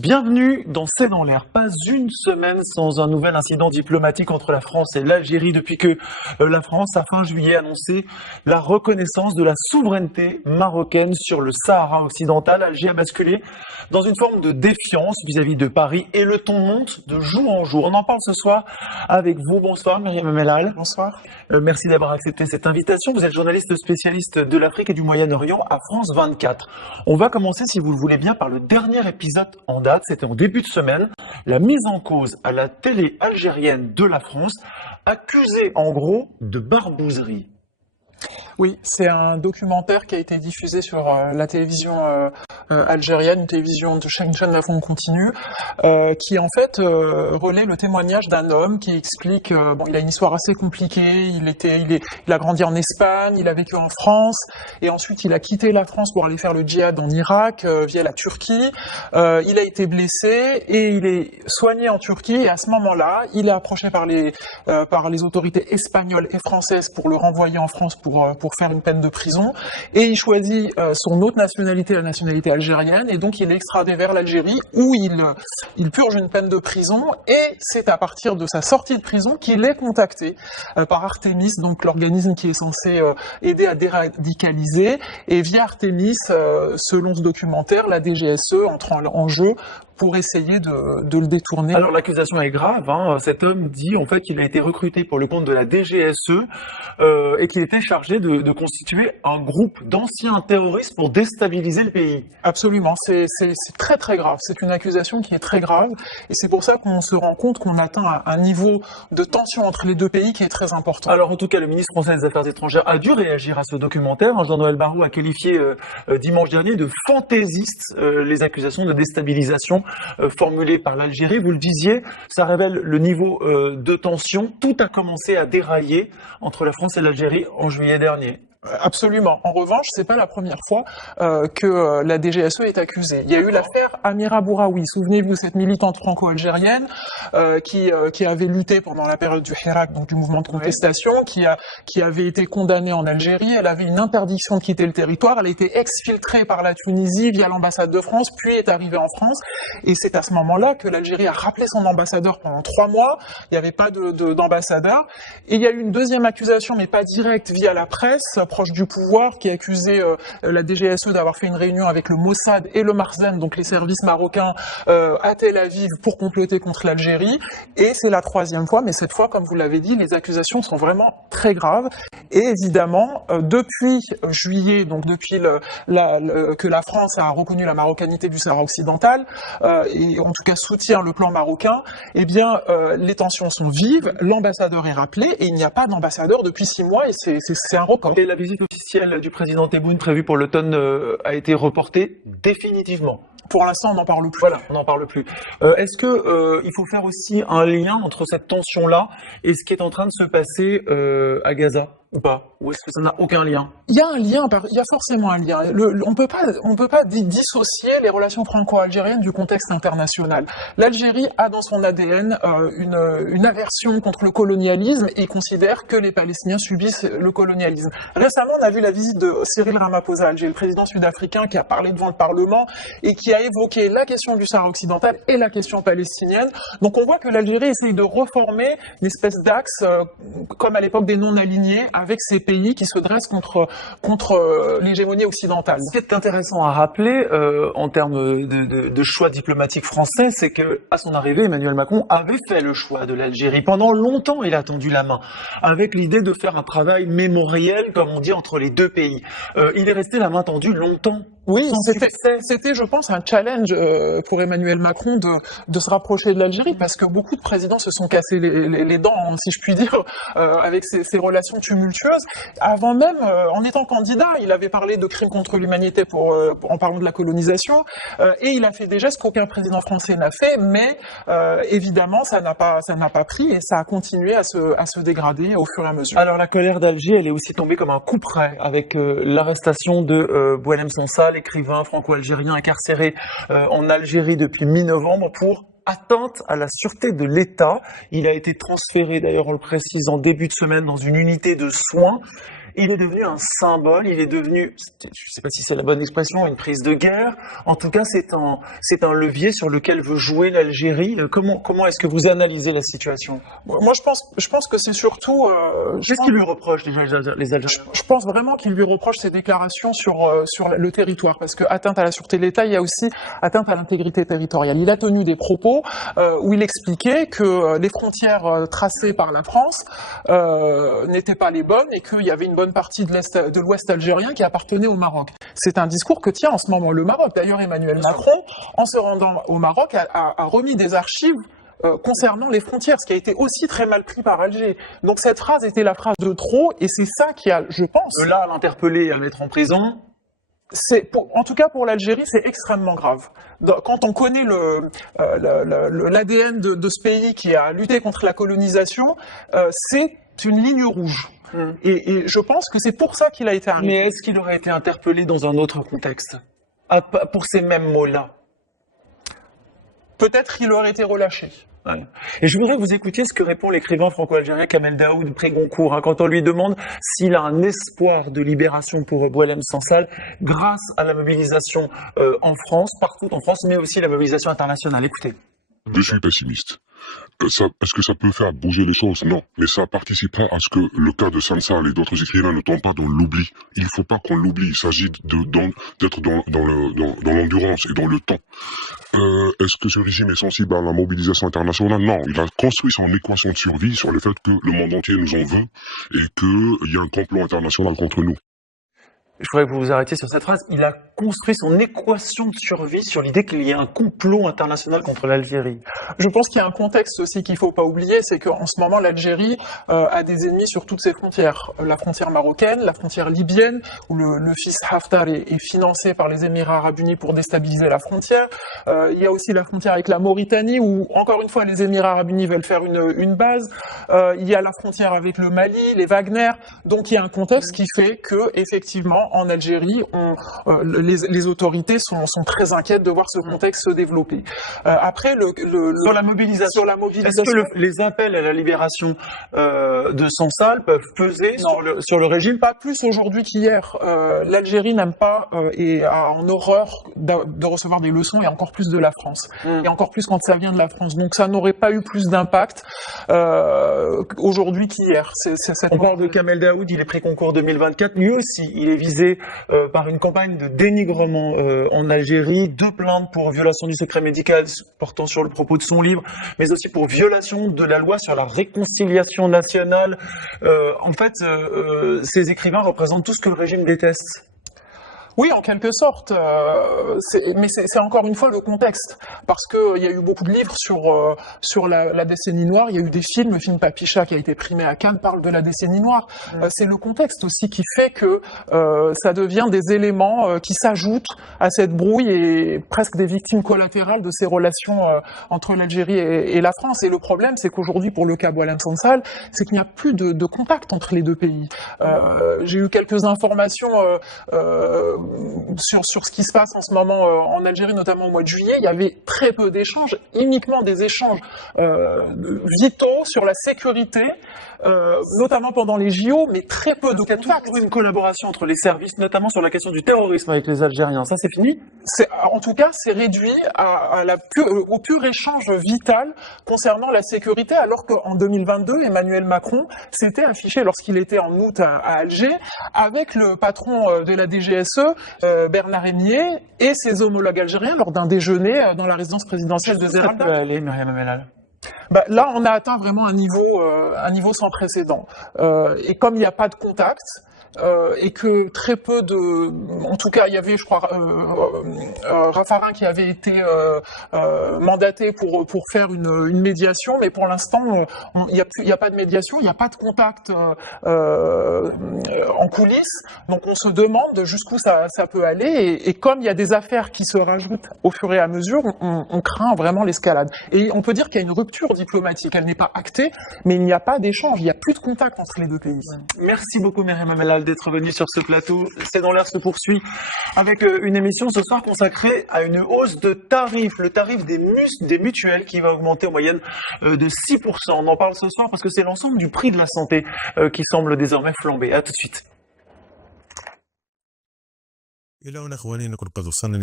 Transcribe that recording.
Bienvenue dans C'est dans l'air. Pas une semaine sans un nouvel incident diplomatique entre la France et l'Algérie depuis que la France a fin juillet annoncé la reconnaissance de la souveraineté marocaine sur le Sahara occidental. Alger a basculé dans une forme de défiance vis-à-vis de Paris et le ton monte de jour en jour. On en parle ce soir avec vous. Bonsoir Myriam Mellal. Bonsoir. Merci d'avoir accepté cette invitation. Vous êtes journaliste spécialiste de l'Afrique et du Moyen-Orient à France 24. On va commencer, si vous le voulez bien, par le dernier épisode en date. C'était en début de semaine. La mise en cause à la télé algérienne de la France, accusée en gros de barbouzerie. Oui, c'est un documentaire qui a été diffusé sur la télévision algérienne, une télévision de chaîne d'info continue, qui en fait relaie le témoignage d'un homme qui explique, il a une histoire assez compliquée, il a grandi en Espagne, il a vécu en France, et ensuite il a quitté la France pour aller faire le djihad en Irak via la Turquie. Il a été blessé et il est soigné en Turquie, et à ce moment-là, il est approché par les autorités espagnoles et françaises pour le renvoyer en France pour faire une peine de prison, et il choisit son autre nationalité, la nationalité algérienne, et donc il est extradé vers l'Algérie où il purge une peine de prison, et c'est à partir de sa sortie de prison qu'il est contacté par Artemis, donc l'organisme qui est censé aider à déradicaliser, et via Artemis, selon ce documentaire, la DGSE entre en jeu pour essayer de le détourner. Alors l'accusation est grave, hein. Cet homme dit en fait qu'il a été recruté pour le compte de la DGSE et qu'il était chargé de constituer un groupe d'anciens terroristes pour déstabiliser le pays. Absolument, c'est très très grave, c'est une accusation qui est très grave, et c'est pour ça qu'on se rend compte qu'on atteint un niveau de tension entre les deux pays qui est très important. Alors en tout cas, le ministre français des Affaires étrangères a dû réagir à ce documentaire. Jean-Noël Barrot a qualifié dimanche dernier de fantaisistes les accusations de déstabilisation formulées par l'Algérie. Vous le disiez, ça révèle le niveau de tension. Tout a commencé à dérailler entre la France et l'Algérie en juillet dernier. Absolument. En revanche, c'est pas la première fois que la DGSE est accusée. Il y a eu l'affaire Amira Bouraoui. Souvenez-vous, cette militante franco-algérienne qui avait lutté pendant la période du Hirak, donc du mouvement de contestation, qui avait été condamnée en Algérie. Elle avait une interdiction de quitter le territoire. Elle a été exfiltrée par la Tunisie via l'ambassade de France, puis est arrivée en France. Et c'est à ce moment-là que l'Algérie a rappelé son ambassadeur pendant 3 mois. Il n'y avait pas d'ambassadeur. Et il y a eu une deuxième accusation, mais pas directe, via la presse, proche du pouvoir, qui accusait la DGSE d'avoir fait une réunion avec le Mossad et le Marzen, donc les services marocains, à Tel Aviv pour comploter contre l'Algérie. Et c'est la 3e fois, mais cette fois, comme vous l'avez dit, les accusations sont vraiment très graves. Et évidemment, depuis juillet, donc depuis que la France a reconnu la marocanité du Sahara occidental, et en tout cas soutient le plan marocain, eh bien, les tensions sont vives, l'ambassadeur est rappelé, et il n'y a pas d'ambassadeur depuis 6 mois, et c'est un record. Et la visite officielle du président Tebboune prévue pour l'automne a été reportée définitivement. Pour l'instant, on n'en parle plus. Voilà, on n'en parle plus. Est-ce que il faut faire aussi un lien entre cette tension-là et ce qui est en train de se passer à Gaza ou pas? Ou est-ce que ça n'a aucun lien? Il y a un lien, il y a forcément un lien. On peut pas dissocier les relations franco-algériennes du contexte international. L'Algérie a dans son ADN une aversion contre le colonialisme et considère que les Palestiniens subissent le colonialisme. Récemment, on a vu la visite de Cyril Ramaphosa à Alger, le président sud-africain, qui a parlé devant le Parlement et qui a évoqué la question du Sahara occidental et la question palestinienne. Donc on voit que l'Algérie essaye de reformer l'espèce d'axe, comme à l'époque des non-alignés, avec ces pays qui se dressent contre l'hégémonie occidentale. Ce qui est intéressant à rappeler en termes de choix diplomatique français, c'est que à son arrivée, Emmanuel Macron avait fait le choix de l'Algérie. Pendant longtemps, il a tendu la main, avec l'idée de faire un travail mémoriel, comme on dit, entre les deux pays. Il est resté la main tendue longtemps. Oui, c'était, je pense, un challenge pour Emmanuel Macron de se rapprocher de l'Algérie, parce que beaucoup de présidents se sont cassés les dents, si je puis dire, avec ces relations tumultueuses. Avant même, en étant candidat, il avait parlé de crimes contre l'humanité en parlant de la colonisation, et il a fait des gestes qu'aucun président français n'a fait, mais évidemment, ça n'a pas pris, et ça a continué à se dégrader au fur et à mesure. Alors la colère d'Alger, elle est aussi tombée comme un coup près avec l'arrestation de Boualem Sansal, écrivain franco-algérien incarcéré en Algérie depuis mi-novembre pour atteinte à la sûreté de l'État. Il a été transféré, d'ailleurs on le précise, en début de semaine dans une unité de soins. il est devenu un symbole, il est devenu, je ne sais pas si c'est la bonne expression, une prise de guerre. En tout cas, c'est un levier sur lequel veut jouer l'Algérie. Comment est-ce que vous analysez la situation? Moi, je pense que c'est surtout... Qu'est-ce qu'ils lui reprochent déjà les Algériens? Je pense vraiment qu'il lui reproche ses déclarations sur le territoire, parce que atteinte à la sûreté de l'État, il y a aussi atteinte à l'intégrité territoriale. Il a tenu des propos où il expliquait que les frontières tracées par la France n'étaient pas les bonnes et qu'il y avait une bonne partie de l'Ouest algérien qui appartenait au Maroc. C'est un discours que tient en ce moment le Maroc. D'ailleurs, Emmanuel Macron, en se rendant au Maroc, a remis des archives concernant les frontières, ce qui a été aussi très mal pris par Alger. Donc cette phrase était la phrase de trop, et c'est ça qui a, je pense... De là à l'interpeller et à le mettre en prison. En tout cas pour l'Algérie, c'est extrêmement grave. Quand on connaît l'ADN de ce pays qui a lutté contre la colonisation, c'est une ligne rouge. Et je pense que c'est pour ça qu'il a été arrêté. Mais est-ce qu'il aurait été interpellé dans un autre contexte, pour ces mêmes mots-là? Peut-être qu'il aurait été relâché. Ouais. Et je voudrais que vous écoutiez ce que répond l'écrivain franco-algérien Kamel Daoud, prix Goncourt, quand on lui demande s'il a un espoir de libération pour Boualem Sansal grâce à la mobilisation en France, partout en France, mais aussi la mobilisation internationale. Écoutez. Je suis pessimiste. Est-ce que ça peut faire bouger les choses? Non. Mais ça participera à ce que le cas de Sansal et d'autres écrivains ne tombent pas dans l'oubli. Il ne faut pas qu'on l'oublie. Il s'agit d'être dans l'endurance et dans le temps. Est-ce que ce régime est sensible à la mobilisation internationale? Non. Il a construit son équation de survie sur le fait que le monde entier nous en veut et qu'il y a un complot international contre nous. Je voudrais que vous vous arrêtiez sur cette phrase. Il a construit son équation de survie sur l'idée qu'il y a un complot international contre l'Algérie. Je pense qu'il y a un contexte aussi qu'il ne faut pas oublier, c'est qu'en ce moment, l'Algérie a des ennemis sur toutes ses frontières. La frontière marocaine, la frontière libyenne, où le fils Haftar est financé par les Émirats arabes unis pour déstabiliser la frontière. Il y a aussi la frontière avec la Mauritanie, où, encore une fois, les Émirats arabes unis veulent faire une base. Il y a la frontière avec le Mali, les Wagner. Donc il y a un contexte qui fait que, effectivement, en Algérie, les autorités sont très inquiètes de voir ce contexte se développer. Après, sur la mobilisation, est-ce que les appels à la libération de Sansal peuvent peser sur le régime? Pas plus aujourd'hui qu'hier. L'Algérie n'aime pas et a en horreur de recevoir des leçons, et encore plus de la France. Et encore plus quand ça vient de la France. Donc ça n'aurait pas eu plus d'impact aujourd'hui qu'hier. On parle de Kamel Daoud, il est prix Goncourt 2024. Lui aussi, il est visé par une campagne de dénigrement en Algérie, 2 plaintes pour violation du secret médical portant sur le propos de son livre, mais aussi pour violation de la loi sur la réconciliation nationale. En fait, ces écrivains représentent tout ce que le régime déteste. Oui, en quelque sorte, mais c'est encore une fois le contexte, parce que il y a eu beaucoup de livres sur la décennie noire. Il y a eu des films, le film Papicha qui a été primé à Cannes parle de la décennie noire. C'est le contexte aussi qui fait que ça devient des éléments qui s'ajoutent à cette brouille et presque des victimes collatérales de ces relations entre l'Algérie et la France. Et le problème, c'est qu'aujourd'hui, pour le cas Boualem Sansal, c'est qu'il n'y a plus de contact entre les deux pays. J'ai eu quelques informations sur ce qui se passe en ce moment en Algérie, notamment au mois de juillet. Il y avait très peu d'échanges, uniquement des échanges vitaux sur la sécurité, notamment pendant les JO, mais très peu de contacts. Il y a toujours une collaboration entre les services, notamment sur la question du terrorisme avec les Algériens. Ça, c'est fini? En tout cas, c'est réduit au pur échange vital concernant la sécurité, alors qu'en 2022, Emmanuel Macron s'était affiché, lorsqu'il était en août à Alger, avec le patron de la DGSE, Bernard Hémier, et ses homologues algériens lors d'un déjeuner dans la résidence présidentielle de Zeralda. Ça peut aller, Myriam Amelal. Là, on a atteint vraiment un niveau sans précédent. Et comme il n'y a pas de contact, et que très peu en tout cas, il y avait, je crois, Raffarin qui avait été mandaté pour faire une médiation, mais pour l'instant, il n'y a pas de médiation, il n'y a pas de contact en coulisses, donc on se demande jusqu'où ça peut aller, et comme il y a des affaires qui se rajoutent au fur et à mesure, on craint vraiment l'escalade. Et on peut dire qu'il y a une rupture diplomatique, elle n'est pas actée, mais il n'y a pas d'échange, il n'y a plus de contact entre les deux pays. Merci beaucoup, Myriam Amelal, d'être venue sur ce plateau. C'est dans l'air se poursuit avec une émission ce soir consacrée à une hausse de tarifs, le tarif des mutuelles qui va augmenter en moyenne de 6%. On en parle ce soir parce que c'est l'ensemble du prix de la santé qui semble désormais flamber. À tout de suite. إلى هنا إخواني نكون قد وصلنا